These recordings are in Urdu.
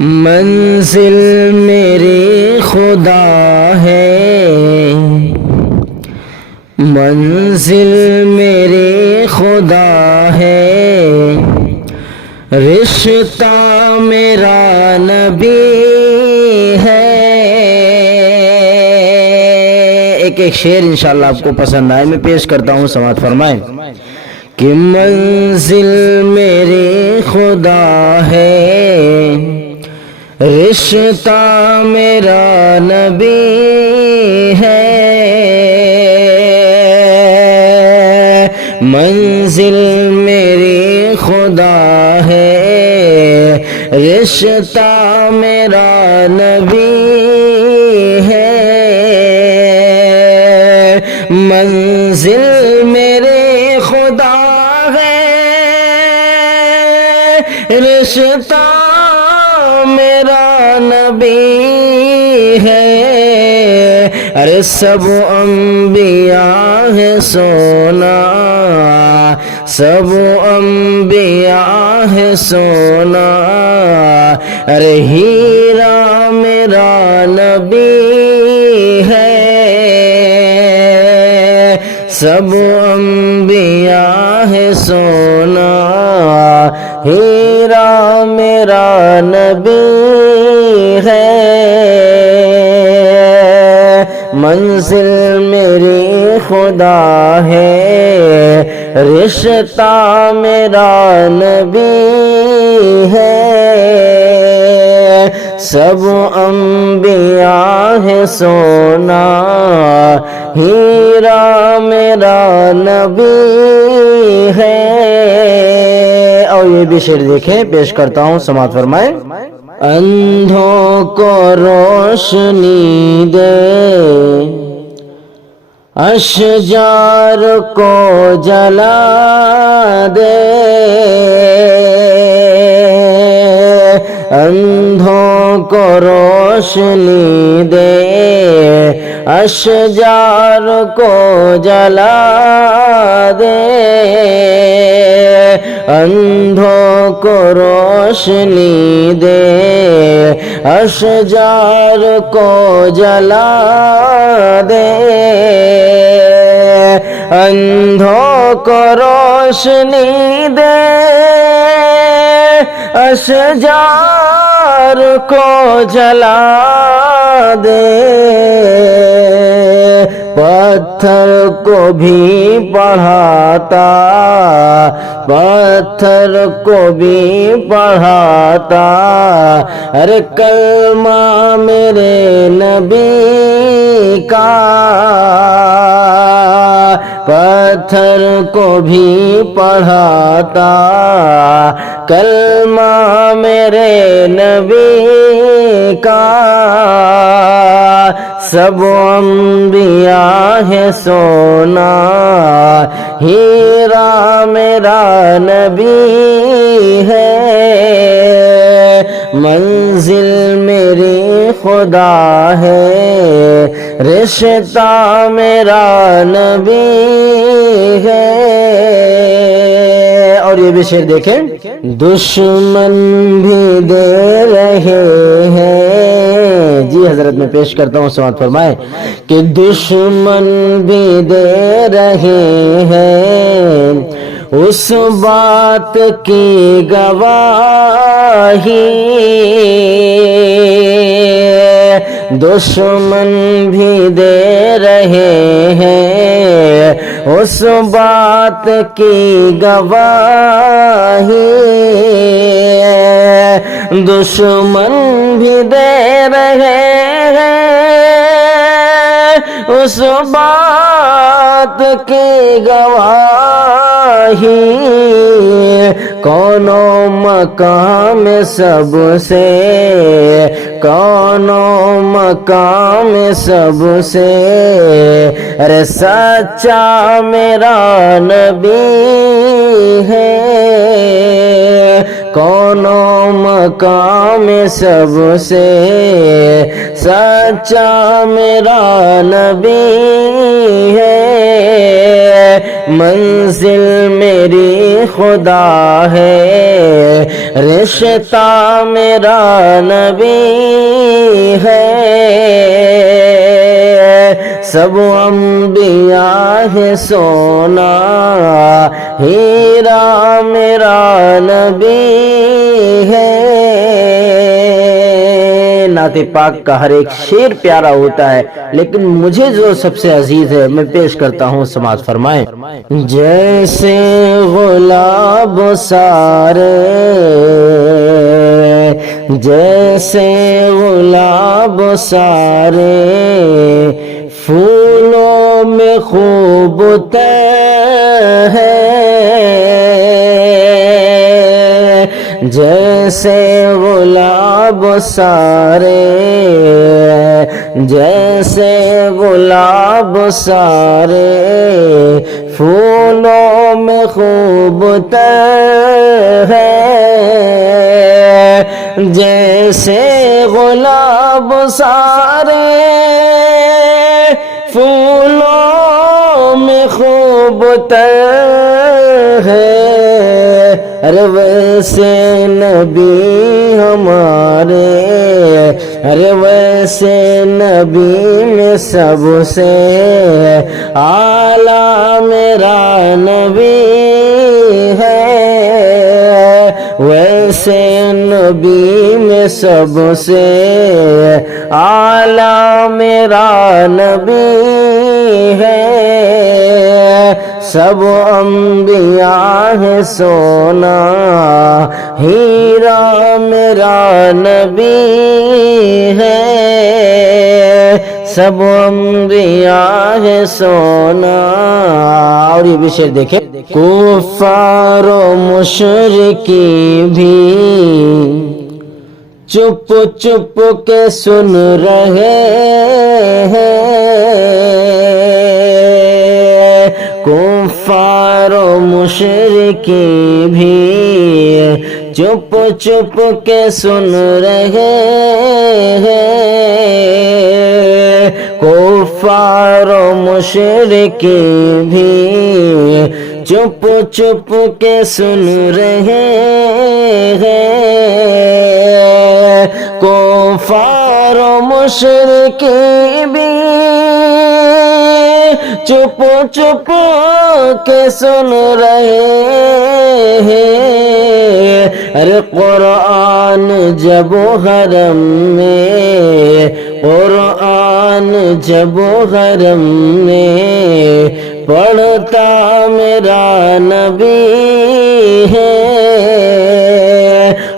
منزل میری خدا ہے، منزل میری خدا ہے، رشتہ میرا نبی ہے۔ ایک شعر انشاءاللہ آپ کو پسند آئے، میں پیش کرتا ہوں، سماعت فرمائیں کہ منزل میری خدا ہے، رشتہ میرا نبی ہے، منزل میری خدا ہے، رشتہ میرا نبی ہے، منزل میرے خدا ہے، رشتہ میرا نبی ہے، ارے سب انبیاء ہے سونا، سب انبیاء ہے سونا، ارے ہیرا میرا نبی ہے، سب انبیاء ہے سونا، ہیرا میرا نبی ہے، منزل میری خدا ہے، رشتہ میرا نبی ہے، سب انبیاء ہے سونا، ہیرا میرا نبی ہے۔ اور یہ بھی شعر دیکھیں، پیش کرتا ہوں، سماعت فرمائیں۔ اندھوں کو روشنی دے، اشجار کو جلا دے، اندھوں کو روشنی دے، اشجار کو جلا دے، اندھوں کو روشنی دے، اشجار کو جلا دے، اندھوں کو روشنی دے، اشجار کو جلا دے، پتھر کو بھی پڑھاتا، پتھر کو بھی پڑھاتا، ارے کلمہ میرے نبی کا، پتھر کو بھی پڑھاتا، کلمہ میرے نبی کا، سب انبیاء ہے سونا، ہیرا میرا نبی ہے، منزل میری خدا ہے، رشتہ میرا نبی ہے۔ اور یہ بھی شعر دیکھیں، دشمن بھی دے رہے ہیں، جی حضرت میں پیش کرتا ہوں، سماعت فرمائے کہ دشمن بھی دے رہے ہیں اس بات کی گواہی، دشمن بھی دے رہے ہیں اس بات کی گواہی، دشمن بھی دے رہے ہیں اس بات کی گواہی، کونوں مقام سب سے، کونوں مقام سب سے، ارے سچا میرا نبی ہے، کونو مقام سب سے سچا میرا نبی ہے، منزل میری خدا ہے، رشتہ میرا نبی ہے، سب انبیاء ہے سونا، ہیرا میرا نبی ہے۔ نعت پاک کا ہر ایک شعر پیارا ہوتا ہے، لیکن مجھے جو سب سے عزیز ہے میں پیش کرتا ہوں، سماعت فرمائیں۔ جیسے گلاب سارے، جیسے گلاب سارے، پھولوں میں خوب تر ہے، جیسے گلاب سارے، جیسے گلاب سارے، پھولوں میں خوب تر ہے، جیسے گلاب سارے، پھولوں میں خوب تر ہے، ارے ویسے نبی ہمارے، ارے ویسے نبی میں سب سے اعلیٰ میرا نبی ہے، ویسے نبی میں سب سے اعلیٰ میرا نبی ہے، سب انبیاء ہے سونا، ہیرا میرا نبی ہے، سب انبیاء ہے سونا۔ اور یہ بھی شعر دیکھیں، کفار و مشرکی بھی چپ چپ کے سن رہے ہیں، کفار و مشرکی بھی چپ چپ کے سن رہے ہیں، کفار و مشرکی بھی چپ چپ کے سن رہے ہیں، کفار و مشرکی بھی چپ چپ کے سن رہے ہیں، ارے قرآن جب حرم میں، قرآن جب حرم میں پڑھتا میرا نبی ہے،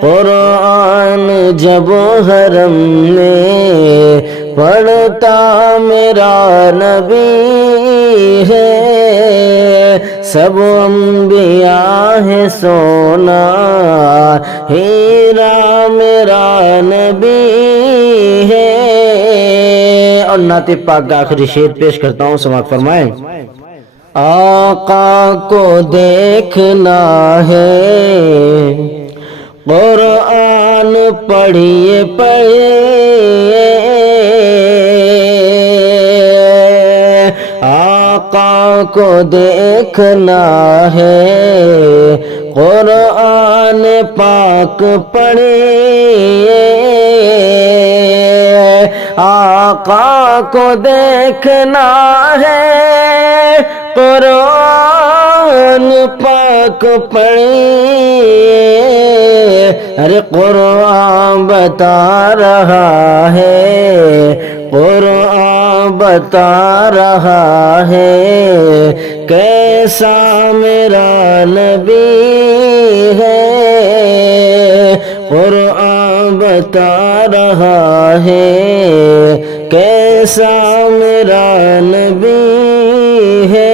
قرآن جب حرم میں پڑھتا میرا نبی ہے، سب انبیاء ہے سونا، ہیرا میرا نبی ہے۔ اور نعت پاک کا آخری شعر پیش کرتا ہوں، سماعت فرمائیں۔ آقا کو دیکھنا ہے، قرآن پڑھیے پڑھیے، آقا کو دیکھنا ہے، قرآن پاک پڑھیے، آقا کو دیکھنا ہے، قرآن پاک پڑھیے، ارے قرآن بتا رہا ہے، قرآن بتا رہا ہے، کیسا میرا نبی ہے، قرآن بتا رہا ہے، کیسا میرا نبی ہے،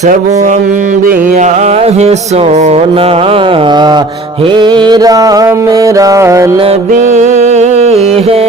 سب انبیاء ہے سونا، ہیرا میرا نبی ہے،